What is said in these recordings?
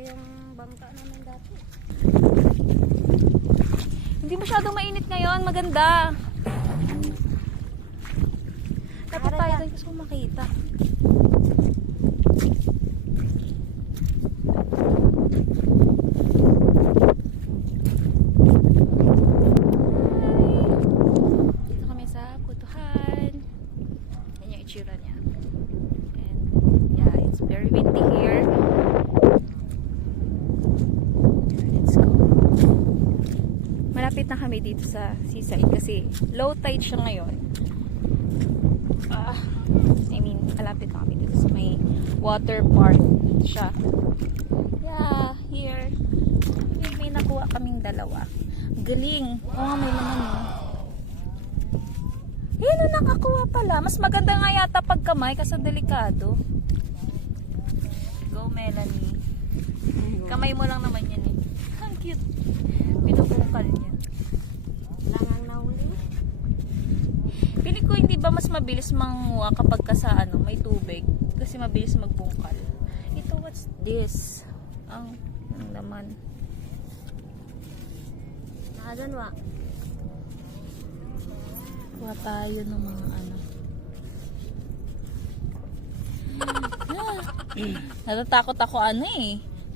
Malaki yung bangka namin dati. Hindi masyadong mainit ngayon. Maganda. Dapat tayo doon gusto makita. Dito kami sa Putuhan. Yan yung itsura niya. And yeah, it's very windy here. Let's go. Malapit na kami dito sa seaside kasi low tide siya ngayon. Malapit na kami dito sa may water park siya. Yeah, here. May nakuha kaming dalawa. Galing. Oo, may laman mo. Ayan, nakakuha pala. Mas maganda nga yata pag kamay kasi delikado. Go, Melanie. Kamay mo lang naman yan eh. Ang cute. Pinupungkal niya. Langang nahuli. Pili ko hindi ba mas mabilis manguha kapag ka sa may tubig kasi mabilis magbungkal. Ito, what's this? Ang laman. Nakagan wa. Kuha tayo ng mga Natatakot ako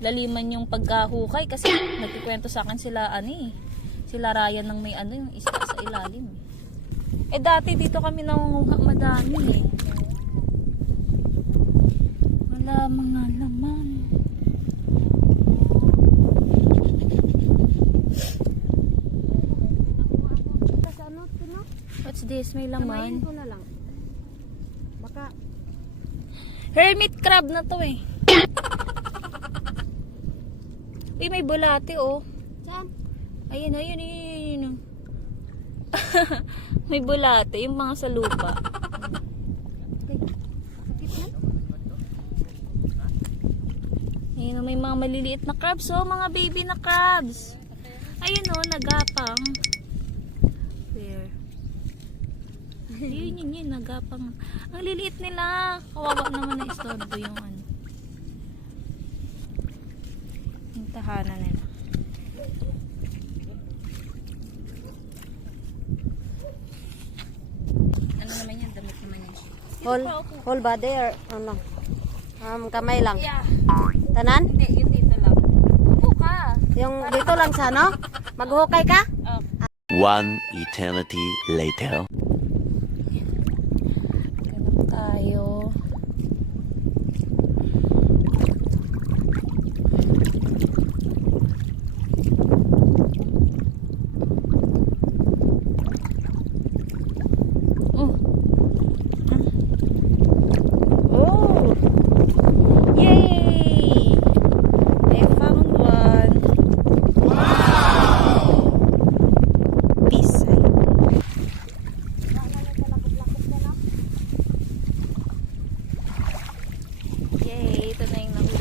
laliman yung pagkahukay kasi nagkikwento sa akin sila sila Ryan ng may yung isa sa ilalim. Dati dito kami nangunguha madami Wala mga laman. What's this? May laman. Kamayin ko na lang. Baka Hermit crab na to Uy, may bulate saan? Ayun. May bulate, yung mga sa lupa. Sakit na? Ayun, may mga maliliit na crabs, mga baby na crabs. Ayun nagapang. Where? Yun, nagapang. Ang liliit nila. Kawawa naman na istorbo yung yung tahanan nila. Ano naman yan? Damit naman yan. Whole body or ano? Kamay lang. Yeah. Tanan? Hindi, yun dito lang. Upo ka. Yung dito lang sa ano? Maghukay ka? Oh. One eternity later. Ganap tayo. Yay! I found one. Wow! Peace. Yay! Ito na yung nahuli